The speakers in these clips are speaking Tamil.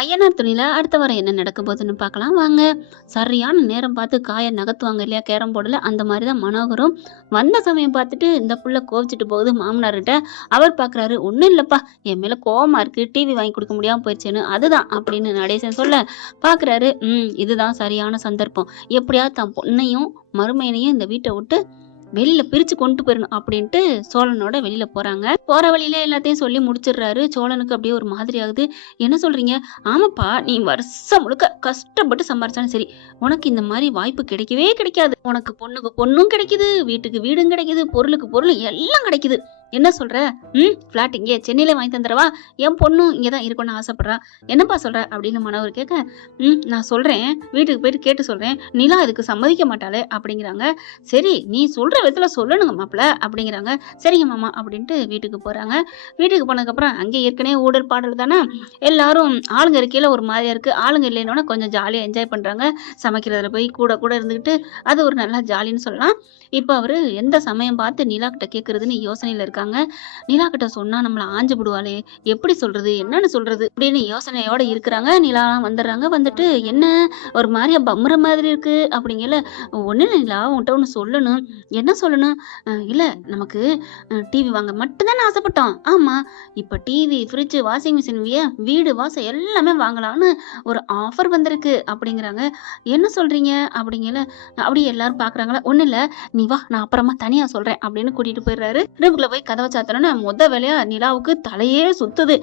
ஐயனார் துணியில அடுத்த வாரம் என்ன நடக்க போகுதுன்னு பார்க்கலாம் வாங்க. சரியான நேரம் பார்த்து காய நகர்த்துவாங்க இல்லையா கேரம் போர்டுல, அந்த மாதிரி தான் மனோகரும் வந்த சமயம் பார்த்துட்டு இந்த புள்ள கோவிச்சிட்டு போகுது மாமனார்கிட்ட. அவர் பார்க்குறாரு, ஒன்றும் இல்லைப்பா, என் மேலே கோவமா இருக்கு, டிவி வாங்கி கொடுக்க முடியாமல் போயிடுச்சேன்னு, அதுதான் அப்படின்னு நடேசன் சொல்ல பார்க்குறாரு. இதுதான் சரியான சந்தர்ப்பம், எப்படியாவது தன் பொண்ணையும் மருமையனையும் இந்த வீட்டை விட்டு வெளியில பிரிச்சு கொண்டு போயிடணும் அப்படின்ட்டு சோழனோட வெளியில போறாங்க. போற வழியில எல்லாத்தையும் சொல்லி முடிச்சிடுறாரு. சோழனுக்கு அப்படியே ஒரு மாதிரி ஆகுது. என்ன சொல்றீங்க? ஆமாப்பா, நீ வருஷம் முழுக்க கஷ்டப்பட்டு சம்பாரிச்சாலும் சரி, உனக்கு இந்த மாதிரி வாய்ப்பு கிடைக்கவே கிடைக்காது. உனக்கு பொண்ணுக்கு பொண்ணும் கிடைக்குது, வீட்டுக்கு வீடும் கிடைக்குது, பொருளுக்கு பொருள் எல்லாம் கிடைக்குது. என்ன சொல்ற? பிளாட் இங்கே சென்னையில வாங்கி தந்துடவா? என் பொண்ணும் இங்கதான் இருக்கணும்னு ஆசைப்படுறா. என்னப்பா சொல்ற அப்படின்னு மனோகர் கேட்க, நான் சொல்றேன், வீட்டுக்கு போயிட்டு கேட்டு சொல்றேன், நிலா இதுக்கு சம்மதிக்க மாட்டாளே அப்படிங்கிறாங்க. சரி, நீ சொல்ற விதத்துல சொல்லணுங்க மாப்பிள்ள அப்படிங்கிறாங்க. சரிங்க மாமா அப்படின்ட்டு வீட்டுக்கு போறாங்க. வீட்டுக்கு போனதுக்கப்புறம் அங்கே ஏற்கனவே ஊடல் பாடல் தானே, எல்லாரும் ஆளுங்க இருக்கையில ஒரு மாதிரியா இருக்கு. ஆளுங்க இல்லைன்னா கொஞ்சம் ஜாலியா என்ஜாய் பண்றாங்க. சமைக்கிறதுல போய் கூட கூட இருந்துக்கிட்டு அது ஒரு நல்லா ஜாலின்னு சொல்லலாம். இப்போ அவரு எந்த சமயம் பார்த்து நிலா கிட்ட கேட்கறதுன்னு யோசனையில இருக்காங்க. நிலா கிட்ட சொன்னா நம்மள ஆஞ்சு விடுவாளே, எப்படி சொல்றது, என்னன்னு சொல்றது அப்படின்னு யோசனையோட இருக்கிறாங்க. நிலா வந்துடுறாங்க. வந்துட்டு என்ன ஒரு மாதிரியா பம்முற மாதிரி இருக்கு அப்படிங்கல. ஒண்ணு இல்லை நிலா, உன்கிட்ட ஒண்ணு சொல்லணும். என்ன சொல்லணும்? இல்ல, நமக்கு டிவி வாங்க மட்டும்தானே ஆசைப்பட்டோம். ஆமா, இப்ப டிவி, ஃப்ரிட்ஜ், வாஷிங் மிஷின், வீடு வாசம் எல்லாமே வாங்கலாம்னு ஒரு ஆஃபர் வந்திருக்கு அப்படிங்கிறாங்க. என்ன சொல்றீங்க அப்படிங்கல. அப்படியே எல்லாரும் பாக்குறாங்களா. ஒண்ணு இல்ல, நீ வா, நான் அப்புறமா தனியா சொல்றேன் அப்படின்னு கூட்டிட்டு போயிடுறாரு. ரூமுக்குள்ள போய் கதவை சாத்தணும்னா முத வேலையா நிலாவுக்கு தலையே சுத்துது.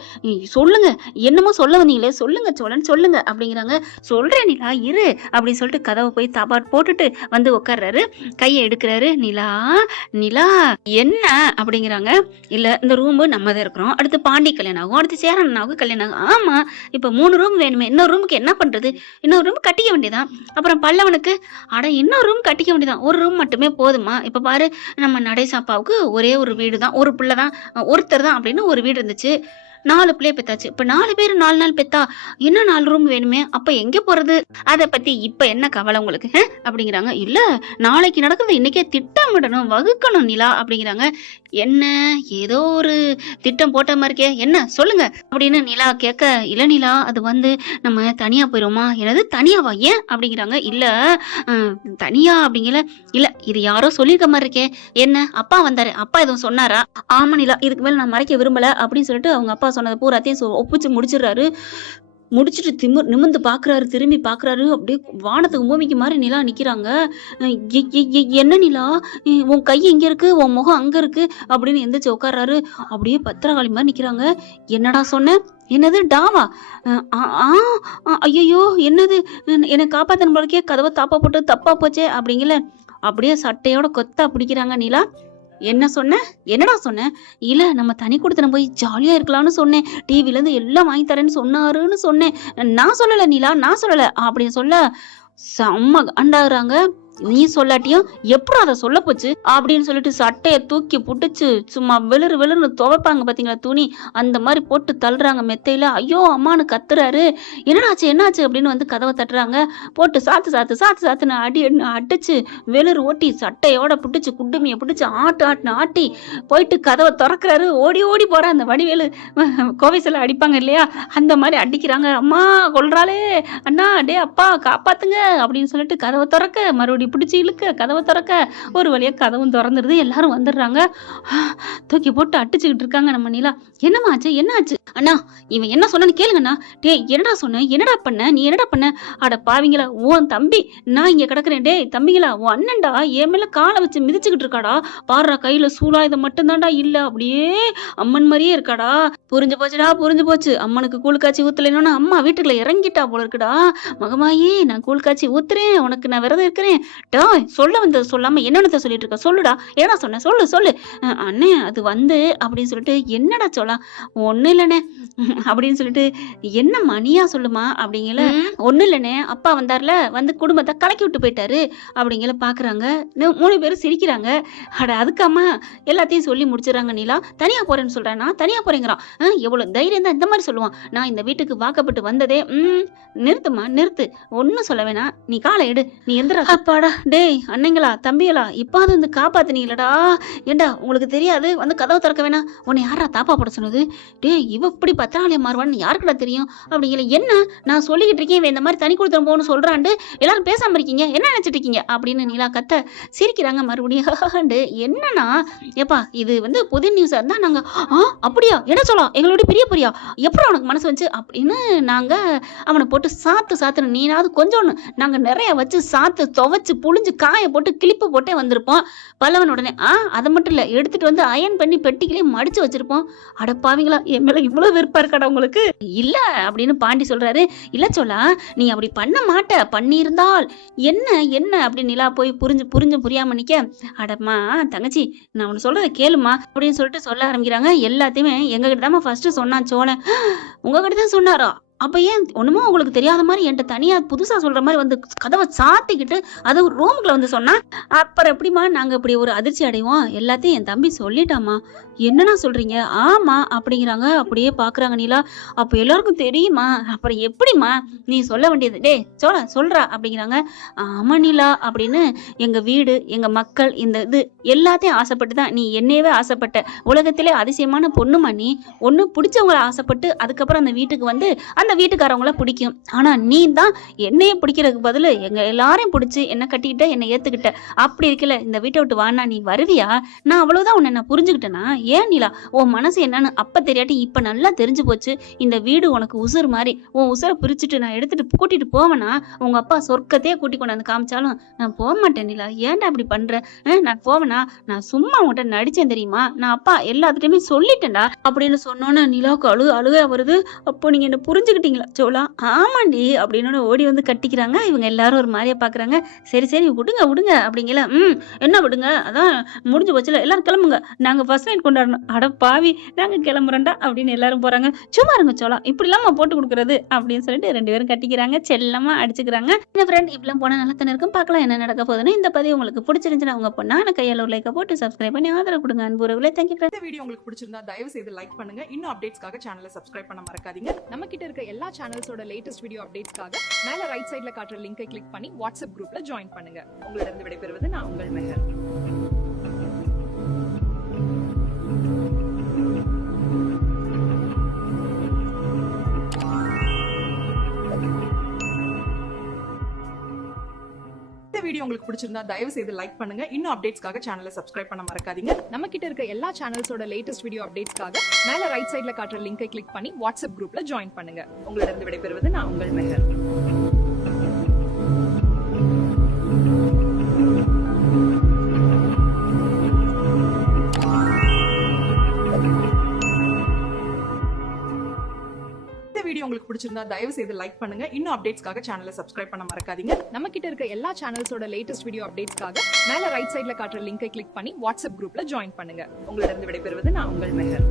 சொல்லுங்க, என்னமோ சொல்ல வந்தீங்களே, சொல்லுங்க சோழன் சொல்லுங்க அப்படிங்கிறாங்க. சொல்றேன் நிலா, இரு அப்படின்னு சொல்லிட்டு கதவை போய் தாப்பாட் போட்டுட்டு வந்து உட்கார்றாரு. கையை எடுக்கிறாரு. நிலா நிலா என்ன அப்படிங்கிறாங்க. இல்ல, இந்த ரூம் நம்ம தான் இருக்கிறோம், அடுத்து பாண்டி கல்யாணம் ஆகும், அடுத்து சேரனாவுக்கு கல்யாணம் ஆகும். ஆமா, இப்ப 3 ரூம் வேணுமே, இன்னொரு ரூமுக்கு என்ன பண்றது? இன்னொரு ரூம் கட்டிக்க வேண்டியதான். அப்புறம் பல்லவனுக்கு அட இன்னொரு ரூம் கட்டிக்க வேண்டியதான், ஒரு ரூம் மட்டுமே போதுமா? இப்ப பாரு, நம்ம நடேசாப்பாவுக்கு ஒரே ஒரு வீடு தான், ஒரு பிள்ளை தான், ஒருத்தர் தான் அப்படின்னு ஒரு வீடு இருந்துச்சு. 4 பிள்ளைய பெத்தாச்சு. இப்ப 4 பேர் 4 நாள் பெத்தா இன்னும் 4 ரூம் வேணுமே, அப்ப எங்க போறது? அதை பத்தி இப்ப என்ன கவலை உங்களுக்கு அப்படிங்கிறாங்க. இல்ல, நாளைக்கு நடக்கிறது இன்னைக்கே திட்டமிடணும், வகுக்கணும் நிலா அப்படிங்கிறாங்க. என்ன ஏதோ ஒரு திட்டம் போட்ட மாதிரி இருக்கே, என்ன சொல்லுங்க அப்படின்னு நிலா கேட்க, இல்ல நிலா, அது வந்து நம்ம தனியா போயிருவோமா? எனது தனியாவா? ஏன் அப்படிங்கிறாங்க. இல்ல, தனியா அப்படிங்கல. இல்ல, இது யாரோ சொல்லியிருக்க மாதிரி இருக்கே. என்ன, அப்பா வந்தாரு, அப்பா எதுவும் சொன்னாரா? ஆமா நிலா, இதுக்கு மேல நான் மறைக்க விரும்பல அப்படின்னு சொல்லிட்டு அவங்க அப்பா சொன்னதை பூராத்தையும் ஒப்பிச்சு முடிச்சிடுறாரு. முடிச்சுட்டு நிமிர்ந்து பாக்குறாரு, திரும்பி பாக்குறாரு. அப்படியே வானத்துக்கு பூமிக்கு மாதிரி நிலா நிக்கிறாங்க. என்ன நிலா, உன் கை இங்க இருக்கு, உன் முகம் அங்க இருக்கு அப்படின்னு எந்திரிச்சு உட்கார்றாரு. அப்படியே பத்திரகாளி மாதிரி நிக்கிறாங்க. என்னடா சொன்ன? என்னது டாவா? ஐயோ, என்னது, என்னை காப்பாத்தன போலக்கே, கதவை தாப்பா போட்டு தப்பா போச்சே அப்படிங்கல. அப்படியே சட்டையோட கொத்தா பிடிக்கிறாங்க. நிலா, என்ன சொன்ன? என்னடா சொன்ன? இல்ல, நம்ம தனி கொடுத்தன போய் ஜாலியா இருக்கலாம்னு சொன்னேன், டிவில இருந்து எல்லாம் வாங்கி தரேன்னு சொன்னாருன்னு சொன்னேன். நான் சொல்லல நிலா, நான் சொல்லல அப்படின்னு சொல்ல செம்ம அண்டாகுறாங்க. நீ சொல்லாட்டியும் எப்படி அதை சொல்ல போச்சு அப்படின்னு சொல்லிட்டு சட்டையை தூக்கி புட்டுச்சு சும்மா வெளுறு வெளுன்னு துவைப்பாங்க பாத்தீங்களா துணி, அந்த மாதிரி போட்டு தள்ளுறாங்க மெத்தையில. ஐயோ அம்மானு கத்துறாரு. என்னடாச்சு என்னாச்சு அப்படின்னு வந்து கதவை தட்டுறாங்க. போட்டு சாத்து சாத்து சாத்து சாத்துன்னு அடிச்சு வெளுறு ஓட்டி சட்டையோட புட்டுச்சு, குடுமையை புட்டுச்சு ஆட்டுன்னு ஆட்டி போயிட்டு கதவை திறக்கிறாரு. ஓடி ஓடி போற அந்த வடிவேலு கோவைசில அடிப்பாங்க இல்லையா, அந்த மாதிரி அடிக்கிறாங்க. அம்மா கொல்றாளே, அண்ணா டே அப்பா காப்பாத்துங்க அப்படின்னு சொல்லிட்டு கதவை திறக்க, மறுபடியும் பிடிச்சி இழுக்க, கதவை திறக்க, ஒரு வழியா கதவும் திறந்துருது. எல்லாரும் வந்துடுறாங்க. தூக்கி போட்டு அடிச்சுக்கிட்டு இருக்காங்க நம்ம நிலா. என்னமா ஆச்சு, என்ன ஆச்சு? அண்ணா, இவன் என்ன சொன்னு கேளுங்கண்ணா. டே என்னடா சொன்ன, என்னடா பண்ண, நீ என்னடா பண்ண? அட பாவிங்களா, உன் தம்பி நான் இங்க கிடக்குறேன். டே தம்பிங்களா, உன் அண்ணன்டா என் மேல காலை வச்சு மிதிச்சுக்கிட்டு இருக்காடா. பாடுறா, கையில சூலாயுதம் மட்டும்தான்டா இல்ல, அப்படியே அம்மன் மாதிரியே இருக்காடா. புரிஞ்சு போச்சுடா, புரிஞ்சு போச்சு. அம்மனுக்கு கூழ் காய்ச்சி ஊத்தலைன்னா அம்மா வீட்டுக்குள்ள இறங்கிட்டா போல இருக்குடா. மகமாயி, நான் கூழ் காய்ச்சி ஊத்துறேன், உனக்கு நான் விரதம் இருக்கிறேன். சொல்ல வந்தது சொல்லாம என்னென்னத்த சொல்லிட்டு இருக்க, சொல்லுடா, ஏடா சொன்ன, சொல்லு சொல்லு. அண்ணே அது வந்து அப்படின்னு சொல்லிட்டு, என்னடா சொல்லலாம்? ஒண்ணு இல்லண்ணே அப்படின்னு சொல்லிட்டு, என்ன மணியா சொல்லுமா அப்படிங்கல. ஒண்ணு இல்லண்ணே, அப்பா வந்தார்ல, வந்து குடும்பத்தை கலக்கி விட்டு போயிட்டாரு அப்படிங்கல. பாக்குறாங்க 3 பேரும் சிரிக்கிறாங்க. அட அதுக்காம எல்லாத்தையும் சொல்லி முடிச்சிடறாங்க. நிலா தனியா போறேன்னு சொல்றேன், நான் தனியா போறேங்கிறான். எவ்வளவு தைரியம் தான் இந்த மாதிரி சொல்லுவான்? நான் இந்த வீட்டுக்கு வாக்கப்பட்டு வந்ததே. நிறுத்துமா நிறுத்து, ஒன்னும் சொல்ல வேணாம், நீ காலை எடு, நீ எந்திர. அப்பாடா, அடாடா டேய் அண்ணங்களா தம்பிகளா இப்பாவது வந்து காப்பாத்துனீங்களடா. ஏண்டா உங்களுக்கு தெரியாது வந்து கதவை திறக்க வேணாம், உன்னை யாரா தாப்பா போட சொன்னது? டேய் இவ இப்படி பத்திராளியா மாறுவான்னு யாருக்குடா தெரியும் அப்படிங்கிற. என்ன நான் சொல்லிக்கிட்டு இருக்கேன், இவன் இந்த மாதிரி தனி கொடுத்துரும் போகணும்னு சொல்றாண்டு எல்லாரும் பேசாம இருக்கீங்க, என்ன நினைச்சிட்டு இருக்கீங்க அப்படின்னு நிலா கத்த. சிரிக்கிறாங்க மறுபடியும். என்னன்னா ஏப்பா இது வந்து புது நியூஸா இருந்தா நாங்க அப்படியா என்ன சொல்லலாம் எங்களோட பெரிய பொரியா எப்படி உனக்கு மனசு வந்துச்சு அப்படின்னு நாங்க அவனை போட்டு சாத்துன்னு நீனாவது கொஞ்சம் நாங்க நிறைய வச்சு சாத்து துவைச்சு புழிஞ்சு காய போட்டு கிளிப்பு போட்டே வந்திருப்போம். பல்லவன் உடனே அதை மட்டும் இல்ல எடுத்துட்டு வந்து அயன் பண்ணி பெட்டிக்கிலே மடிச்சு வச்சிருப்போம். அடப்பாவீங்களா என் மேல இவ்வளவு விருப்பம் இருக்காடா உங்களுக்கு இல்ல அப்படின்னு பாண்டி சொல்றாரு. இல்ல சொல்லா நீ அப்படி பண்ண மாட்ட, பண்ணியிருந்தால் என்ன என்ன அப்படின்னு நிலா போய் புரியாம நிக்க. அடம்மா தங்கச்சி நான் உனக்கு சொல்றத கேளுமா அப்படின்னு சொல்லிட்டு சொல்ல ஆரம்பிக்கிறாங்க. எல்லாத்தையுமே எங்க கிட்ட தான் ஃபர்ஸ்ட் சொன்னான் சோழன். உங்ககிட்ட தான் சொன்னாரா? அப்ப ஏன் ஒண்ணுமோ உங்களுக்கு தெரியாத மாதிரி என்கிட்ட தனியா புதுசா சொல்ற மாதிரி வந்து கதவை சாத்திக்கிட்டு அது ஒரு ரூமுக்குள்ள வந்து சொன்னா அப்புறம் எப்படிமா நாங்க இப்படி ஒரு அதிர்ச்சி அடைவோம்? எல்லாத்தையும் என் தம்பி சொல்லிட்டாமா. என்னன்னா சொல்றீங்க? ஆமா அப்படிங்கிறாங்க. அப்படியே பாக்குறாங்க நிலா. அப்ப எல்லாருக்கும் தெரியுமா? அப்புறம் எப்படிமா நீ சொல்ல வேண்டியது? டே சொல்றா அப்படிங்கிறாங்க. ஆமா நிலா அப்படின்னு எங்க வீடு எங்க மக்கள் இந்த இது எல்லாத்தையும் ஆசைப்பட்டு தான் நீ என்னையவே ஆசைப்பட்ட. உலகத்திலே அதிசயமான பொண்ணுமா நீ. ஒண்ணு பிடிச்சவங்களை ஆசைப்பட்டு அதுக்கப்புறம் அந்த வீட்டுக்கு வந்து அந்த வீட்டுக்காரவங்கள பிடிக்கும். ஆனா நீ தான் என்னைய பிடிக்கிறதுக்கு பதில் எங்க எல்லாரையும் பிடிச்சி என்ன கட்டிக்கிட்ட என்னை ஏத்துக்கிட்ட. அப்படி இருக்கல இந்த வீட்டை விட்டு வானா நீ வருவியா? நான் அவ்வளவுதான் உன்னை நான் புரிஞ்சுக்கிட்டேனா? ஏன் நிலா உன் மனசு என்னன்னு அப்ப தெரியாட்டி இப்ப நல்லா தெரிஞ்சு போச்சு. இந்த வீடு உனக்கு உசுறு மாதிரி. உன் உசுரை பிரிச்சுட்டு நான் எடுத்துட்டு கூட்டிட்டு போவேனா? உங்க அப்பா சொர்க்கத்தையே கூட்டி கொண்டாந்து காமிச்சாலும் நான் போக மாட்டேன் நிலா. ஏன்டா அப்படி பண்ற? நான் போவேனா? நான் சும்மா உன்கிட்ட நடிச்சேன் தெரியுமா? நான் அப்பா எல்லாத்துட்டையுமே சொல்லிட்டேன்டா அப்படின்னு சொன்னோன்னு நிலாவுக்கு அழுக வருது. அப்போ நீங்க என்ன புரிஞ்சுக்கிட்டீங்களா சோழா? ஆமாண்டி அப்படின்னு ஓடி வந்து கட்டிக்கிறாங்க. இவங்க எல்லாரும் ஒரு மாதிரியா பாக்குறாங்க. சரி விடுங்க அப்படிங்கல. என்ன விடுங்க, அதான் முடிஞ்சு போச்சுல, எல்லாரும் கிளம்புங்க, நாங்க ஃபர்ஸ்ட் நைட் கொண்டாடணும். அட பாவி நாங்க கிளம்புறோம்டா அப்படின்னு எல்லாரும் போறாங்க. சும்மா இருங்க சோழா, இப்படி இல்லாம போட்டு கொடுக்கறது அப்படின்னு சொல்லிட்டு 2 பேரும் கட்டிக்கிறாங்க. செல்லமா அடிச்சுக்கிறாங்க. இந்த ஃப்ரெண்ட் இப்பெல்லாம் போனா நல்லா தானே இருக்கும். பார்க்கலாம் என்ன நடக்க போகுதுன்னு. இந்த பதிவு உங்களுக்கு பிடிச்சிருந்துச்சுன்னா உங்க பொண்ணான கையால ஒரு லைக்கை போட்டு சப்ஸ்கிரைப் பண்ணி ஆதரவு கொடுங்க. அன்புறவுகளே தேங்க்யூ. இந்த வீடியோ உங்களுக்கு பிடிச்சிருந்தா தயவு செய்து லைக் பண்ணுங்க. இன்னும் அப்டேட்ஸ்க்காக சேனலை சப்ஸ்கிரைப் பண்ண மறக்காதீங்க. நம்ம கிட்ட இருக்க எல்லா சேனல்ஸோட லேட்டஸ்ட் வீடியோ அப்டேட்ஸ்க்காக மேல ரைட் சைடுல காட்டுற லிங்கை கிளிக் பண்ணி வாட்ஸ்அப் குரூப்ல ஜாயின் பண்ணுங்க. உங்களிடம் விடைபெறுவது நான் உங்கள் மெஹர். வீடியோ உங்களுக்கு பிடிச்சிருந்தா தயவு செய்து லைக் பண்ணுங்க. இன்னும் அப்டேட்ஸ்க்காக சேனலை சப்ஸ்கிரைப் பண்ண மறக்காதீங்க. நம்ம கிட்ட இருக்க எல்லா சேனல்ஸோட லேட்டஸ்ட் வீடியோ அப்டேட்ஸ்க்காக மேல ரைட் சைடுல காட்டுற லிங்கை கிளிக் பண்ணி வாட்ஸ்அப் குரூப்ல ஜாயின் பண்ணுங்க. உங்களிடம் விடைபெறுவது நான் உங்கள் மெஹர். வீடியோ உங்களுக்கு பிடிச்சிருந்தா தயவு செய்து லைக் பண்ணுங்க. இன்னும் அப்டேட்ஸ்க்காக சேனலை சப்ஸ்கிரைப் பண்ண மறக்காதீங்க. நம்ம கிட்ட இருக்க எல்லா சேனல்ஸோட லேட்டஸ்ட் வீடியோ அப்டேட்ஸ்க்காக மேல ரைட் சைடுல காட்டுற லிங்கை கிளிக் பண்ணி வாட்ஸ்அப் குரூப்ல ஜாயின் பண்ணுங்க. உங்களிடம் விடைபெறுவது நான் உங்கள் மெஹர்.